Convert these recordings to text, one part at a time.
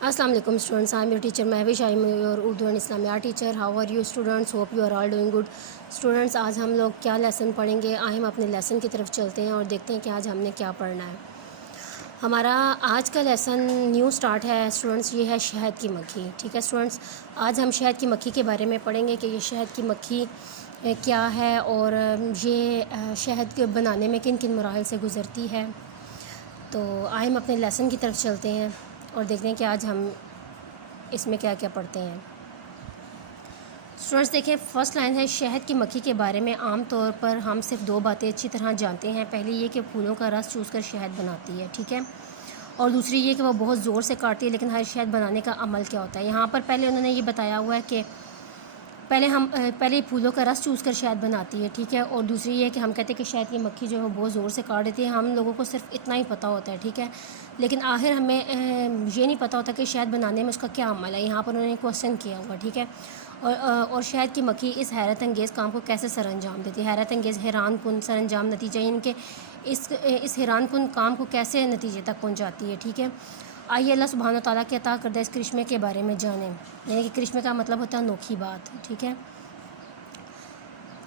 Assalamu alaikum students. I am your teacher Mahwish. I am your Urdu and Islamic art teacher. How are you students? Hope you are all doing good. Students, आज हम लोग क्या lesson पढ़ेंगे? आइए हम अपने lesson की तरफ चलते हैं और देखते हैं कि आज हमने क्या पढ़ना है। हमारा आज का लेसन न्यू स्टार्ट है स्टूडेंट्स। ये है शहद की मक्खी। ठीक है स्टूडेंट्स, आज हम शहद की मक्खी के बारे में पढ़ेंगे कि ये शहद की मक्खी क्या है और ये शहद के बनाने में किन किन मराहिल से गुज़रती है। तो आइए हम अपने लेसन की तरफ चलते हैं और देखते हैं कि आज हम इसमें क्या क्या पढ़ते हैं। स्टूडेंट्स देखें, फर्स्ट लाइन है शहद की मक्खी के बारे में आम तौर पर हम सिर्फ दो बातें अच्छी तरह जानते हैं। पहली ये कि फूलों का रस चूस कर शहद बनाती है, ठीक है, और दूसरी ये कि वह बहुत ज़ोर से काटती है। लेकिन हर शहद बनाने का अमल क्या होता है? यहाँ पर पहले उन्होंने ये बताया हुआ है कि पहले फूलों का रस चूस कर शहद बनाती है, ठीक है, और दूसरी ये कि हम कहते हैं कि शहद की मक्खी जो है वो बहुत ज़ोर से काट देती है। हम लोगों को सिर्फ इतना ही पता होता है, ठीक है, लेकिन आखिर हमें ये नहीं पता होता कि शहद बनाने में उसका क्या अमल है। यहाँ पर उन्होंने क्वेश्चन किया हुआ, ठीक है, और शहद की मक्खी इस हैरत अंगेज़ काम को कैसे सर अंजाम देती है। हैरत अंगेज़, हैरान कुन, सर अंजाम, नतीजा, इनके इस हैरान कुन काम को कैसे नतीजे तक पहुँचाती है। ठीक है, आइए अल्लाह सुब्हान व तआला के अता करदा इस करिश्मे के बारे में जानें। यानी कि करिश्मे का मतलब होता है अनोखी बात, ठीक है।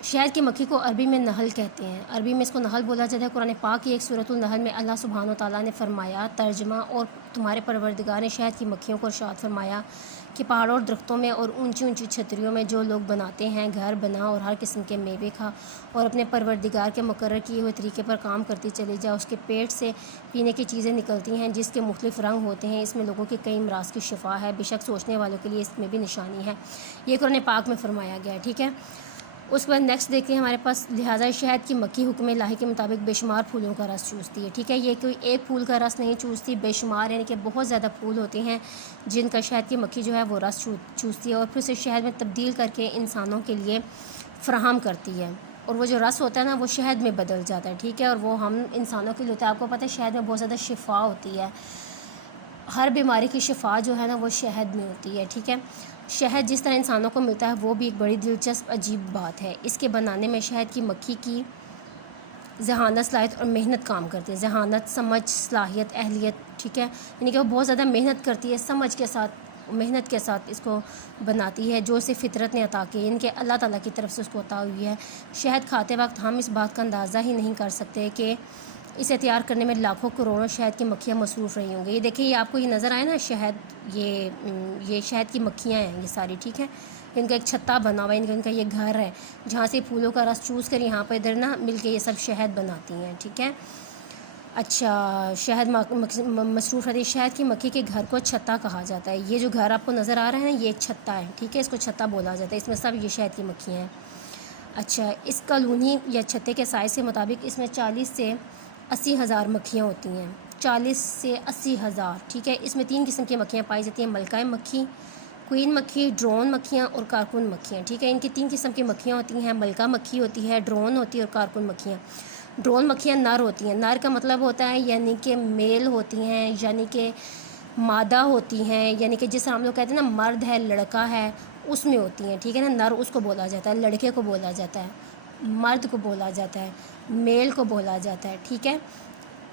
शहद की मक्खी को अरबी में नहल कहते हैं। अरबी में इसको नहल बोला जाता है। कुरान पाक की एक सूरतुल नहल में अल्लाह सुब्हान व तआला ने फरमाया, तर्जमा, और तुम्हारे परवरदिगार ने शहद की मक्खियों को इरशाद फरमाया कि पहाड़ों और दरख्तों में और ऊंची ऊंची छतरियों में जो लोग बनाते हैं घर बना और हर किस्म के मेवे खा और अपने परवरदिगार के मुकर्रर किए हुए तरीके पर काम करती चली जाए, उसके पेट से पीने की चीज़ें निकलती हैं जिसके मुख्तलिफ रंग होते हैं। इसमें लोगों के कई अमराज की शिफा है, बेशक सोचने वालों के लिए इसमें भी निशानी है। ये कुरान पाक में फरमाया गया है, ठीक है। उसके बाद नेक्स्ट देखते हैं हमारे पास, लिहाजा शहद की मक्खी हुक्म इलाही के मुताबिक बेशुमार फूलों का रस चूसती है, ठीक है। ये कोई एक फूल का रस नहीं चूसती, बेशुमार यानी कि बहुत ज़्यादा फूल होते हैं जिनका शहद की मक्खी जो है वो रस चूसती है और फिर उसे शहद में तब्दील करके इंसानों के लिए फ़राहम करती है। और वो जो रस होता है ना वो शहद में बदल जाता है, ठीक है, और वो हम इंसानों के लिए होता है। आपको पता है शहद में बहुत ज़्यादा शिफा होती है, हर बीमारी की शिफा जो है ना वो शहद में होती है, ठीक है। शहद जिस तरह इंसानों को मिलता है वो भी एक बड़ी दिलचस्प अजीब बात है। इसके बनाने में शहद की मक्खी की जहानत, सलाहियत और मेहनत काम करती है। जहानत, समझ, सलाहियत, अहलियत, ठीक है, यानी कि वो बहुत ज़्यादा मेहनत करती है, समझ के साथ, मेहनत के साथ इसको बनाती है जो उसे फितरत ने अता की, इनके अल्लाह ताला की तरफ से उसको अता हुई है। शहद खाते वक्त हम इस बात का अंदाज़ा ही नहीं कर सकते कि इसे तैयार करने में लाखों करोड़ों शहद की मक्खियाँ मसरूफ़ रही होंगी। ये देखिए, ये आपको ये नज़र आए ना शहद, ये शहद की मक्खियाँ हैं ये सारी, ठीक है। इनका एक छत्ता बना हुआ है, इनका ये घर है जहाँ से फूलों का रस चूस कर यहाँ पर इधर ना मिल के ये सब शहद बनाती हैं, ठीक है। अच्छा, शहद मसरूफ़ रहती है। शहद की मक्खी के घर को छत्ता कहा जाता है। ये जो घर आपको नज़र आ रहा है ना ये छत्ता है, ठीक है, इसको छत्ता बोला जाता है। इसमें सब ये शहद की मक्खियाँ हैं। अच्छा, इस कॉलोनी या छत्ते के साइज़ के मुताबिक इसमें 40 से 80 हज़ार मक्खियाँ होती हैं। 40 से 80 हज़ार, ठीक है। इसमें 3 किस्म की मक्खियाँ पाई जाती हैं, मलकाए मक्खी, क्वीन मक्खी, ड्रोन मक्खियाँ और कारकुन मक्खियाँ, ठीक है। इनकी 3 किस्म की मक्खियाँ होती हैं, मलका मक्खी होती है, ड्रोन होती है और कारकुन मक्खियाँ। ड्रोन मक्खियाँ नर होती हैं। नर का मतलब होता है यानी कि मेल होती हैं, यानी कि मादा होती हैं, यानी कि जिस हम लोग कहते हैं ना मर्द है लड़का है उसमें होती हैं, ठीक है ना। नर उसको बोला जाता है, लड़के को बोला जाता है, मर्द को बोला जाता है, मेल को बोला जाता है, ठीक है।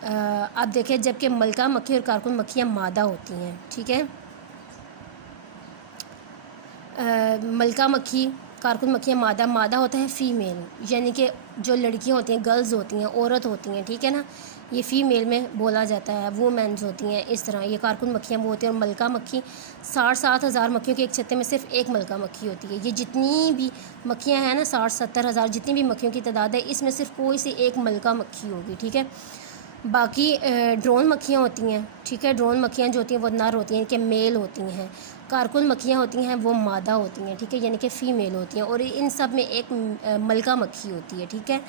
आप देखिए, जबकि मलका मक्खी और कारकुन मक्खियाँ मादा होती हैं, ठीक है। मलका मक्खी, कारकुन मक्खियाँ मादा होता है फ़ीमेल, यानी कि जो लड़कियाँ होती हैं, गर्ल्स होती हैं, औरत होती हैं, ठीक है ना, ये फ़ीमेल में बोला जाता है, वुमेन्स होती हैं इस तरह। ये कारकुन मक्खियाँ वो होती हैं। और मलका मक्खी 60-70 हज़ार मक्खियों के एक छत्ते में सिर्फ एक मलका मक्खी होती है। ये जितनी भी मक्खियाँ हैं ना 60-70 हज़ार जितनी भी मक्खियों की तादाद है इसमें सिर्फ कोई सी एक मलका मक्खी होगी, ठीक है। बाकी ड्रोन मक्खियाँ होती हैं, ठीक है। ड्रोन मक्खियाँ जो होती हैं वो नर होती हैं, इनके मेल होती हैं। कारकुन मक्खियाँ होती हैं वो मादा होती हैं, ठीक है, यानी कि फ़ीमेल होती हैं। और इन सब में एक मलका मक्खी होती है, ठीक है।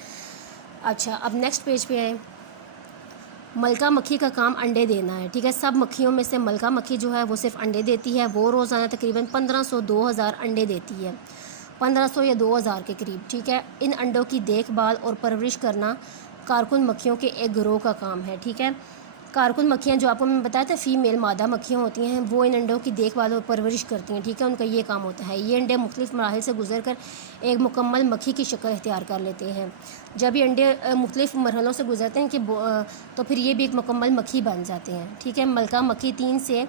अच्छा, अब नेक्स्ट पेज पे आए। मलका मक्खी का काम अंडे देना है, ठीक है। सब मक्खियों में से मलका मक्खी जो है वो सिर्फ अंडे देती है। वो रोज़ाना तकरीबन 1500-2000 अंडे देती है, 1500 या 2000 के करीब, ठीक है। इन अंडों की देखभाल और परवरिश करना कारकुन मक्खियों के एक गिरोह का काम है, ठीक है। कारकुन मक्खियाँ जो आपको मैं बताया था फ़ीमेल मादा मक्खियाँ होती हैं वो इन अंडों की देखभाल और परवरिश करती हैं, ठीक है। उनका ये काम होता है। ये अंडे मुख्तलिफ़ मराहिल से गुजर कर एक मुकम्मल मक्खी की शक्ल इख्तियार कर लेते हैं। जब ये अंडे मुख्तलिफ़ मरहलों से गुजरते हैं कि तो फिर ये भी एक मुकम्मल मक्खी बन जाते हैं, ठीक है। मलका मक्खी 3 से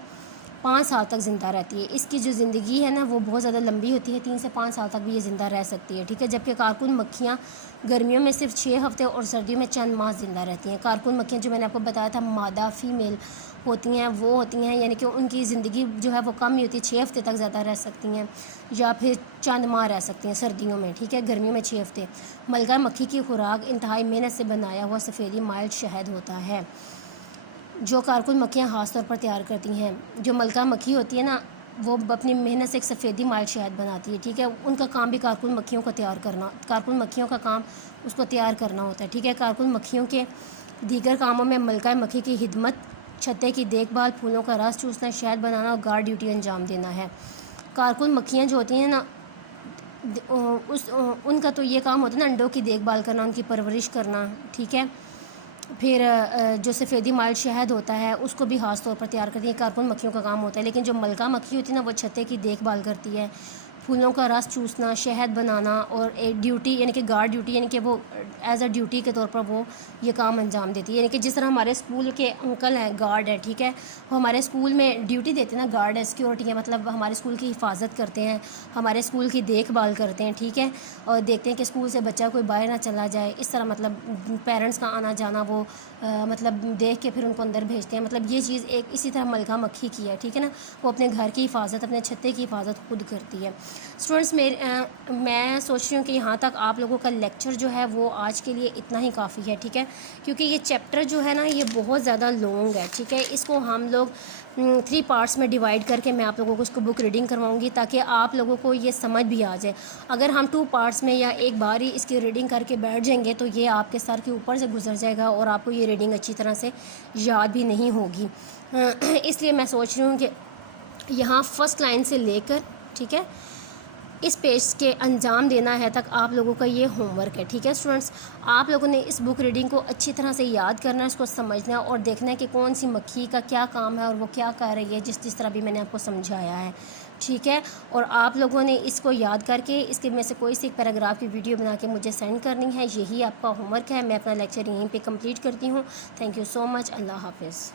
5 سال تک زندہ رہتی ہے. اس کی جو زندگی ہے نا وہ بہت زیادہ لمبی ہوتی ہے, 3 سے 5 سال تک بھی یہ زندہ رہ سکتی ہے, ٹھیک ہے. جبکہ کارکن مکھیاں گرمیوں میں صرف 6 ہفتے اور سردیوں میں چند ماہ زندہ رہتی ہیں. کارکن مکھیاں جو میں نے آپ کو بتایا تھا مادہ فیمیل ہوتی ہیں, وہ ہوتی ہیں یعنی کہ ان کی زندگی جو ہے وہ کم ہی ہوتی ہے, 6 ہفتے تک زیادہ رہ سکتی ہیں یا پھر چند ماہ رہ سکتی ہیں سردیوں میں, ٹھیک ہے. گرمیوں میں 6 ہفتے. ملکہ مکھی کی خوراک انتہائی محنت سے بنایا ہوا سفیدی مائل شہد ہوتا ہے جو کارکن مکھیاں خاص طور پر تیار کرتی ہیں. جو ملکہ مکھی ہوتی ہے نا وہ اپنی محنت سے ایک سفیدی مائل شہد بناتی ہے, ٹھیک ہے. ان کا کام بھی کارکن مکھیوں کو تیار کرنا, کارکن مکھیوں کا کام اس کو تیار کرنا ہوتا ہے, ٹھیک ہے. کارکن مکھیوں کے دیگر کاموں میں ملکہ مکھی کی خدمت, چھتے کی دیکھ بھال, پھولوں کا رس چوسنا, شہد بنانا اور گارڈ ڈیوٹی انجام دینا ہے. کارکن مکھیاں جو ہوتی ہیں نا ان کا تو یہ کام ہوتا ہے نا انڈوں کی دیکھ بھال کرنا, ان کی پرورش کرنا, ٹھیک ہے. پھر جو سفیدی مائل شہد ہوتا ہے اس کو بھی خاص طور پر تیار کرتی ہے, کارکن مکھیوں کا کام ہوتا ہے. لیکن جو ملکہ مکھی ہوتی ہے نا وہ چھتے کی دیکھ بھال کرتی ہے, پھولوں کا رس چوسنا, شہد بنانا اور ایک ڈیوٹی یعنی کہ گارڈ ڈیوٹی یعنی کہ وہ ایز اے ڈیوٹی کے طور پر وہ یہ کام انجام دیتی ہے. یعنی کہ جس طرح ہمارے اسکول کے انکل ہیں گارڈ ہے, ٹھیک ہے, وہ ہمارے اسکول میں ڈیوٹی دیتے ہیں نا, گارڈ ہے, سیکورٹی ہے, مطلب ہمارے اسکول کی حفاظت کرتے ہیں, ہمارے اسکول کی دیکھ بھال کرتے ہیں, ٹھیک ہے, اور دیکھتے ہیں کہ اسکول سے بچہ کوئی باہر نہ چلا جائے. اس طرح مطلب پیرنٹس کا آنا جانا وہ مطلب دیکھ کے پھر ان کو اندر بھیجتے ہیں. مطلب یہ چیز ایک اسی طرح ملکہ مکھی کی ہے, ٹھیک ہے نا. وہ اپنے گھر کی حفاظت, اپنے چھتے کی حفاظت خود کرتی ہے. اسٹوڈنٹس میں سوچ رہی ہوں کہ یہاں تک آپ لوگوں کا لیکچر جو ہے وہ آج کے لیے اتنا ہی کافی ہے, ٹھیک ہے, کیونکہ یہ چیپٹر جو ہے نا یہ بہت زیادہ لانگ ہے, ٹھیک ہے. اس کو ہم لوگ 3 پارٹس میں ڈیوائڈ کر کے میں آپ لوگوں کو اس کو بک ریڈنگ کرواؤں گی تاکہ آپ لوگوں کو یہ سمجھ بھی آ جائے. اگر ہم 2 پارٹس میں یا ایک بار ہی اس کی ریڈنگ کر کے بیٹھ جائیں گے تو یہ آپ کے سر کے اوپر سے گزر جائے گا اور آپ کو یہ ریڈنگ اچھی طرح سے یاد بھی نہیں ہوگی. اس لیے میں سوچ رہی ہوں کہ یہاں فرسٹ لائن سے لے کر, ٹھیک ہے, اس پیج کے انجام دینا ہے تک آپ لوگوں کا یہ ہوم ورک ہے, ٹھیک ہے. اسٹوڈنٹس آپ لوگوں نے اس بک ریڈنگ کو اچھی طرح سے یاد کرنا ہے, اس کو سمجھنا اور دیکھنا ہے کہ کون سی مکھی کا کیا کام ہے اور وہ کیا کر رہی ہے, جس طرح بھی میں نے آپ کو سمجھایا ہے, ٹھیک ہے. اور آپ لوگوں نے اس کو یاد کر کے اس کے میں سے کوئی سی ایک پیراگراف کی ویڈیو بنا کے مجھے سینڈ کرنی ہے. یہی آپ کا ہوم ورک ہے. میں اپنا لیکچر یہیں پہ کمپلیٹ کرتی ہوں. تھینک یو سو مچ. اللہ حافظ.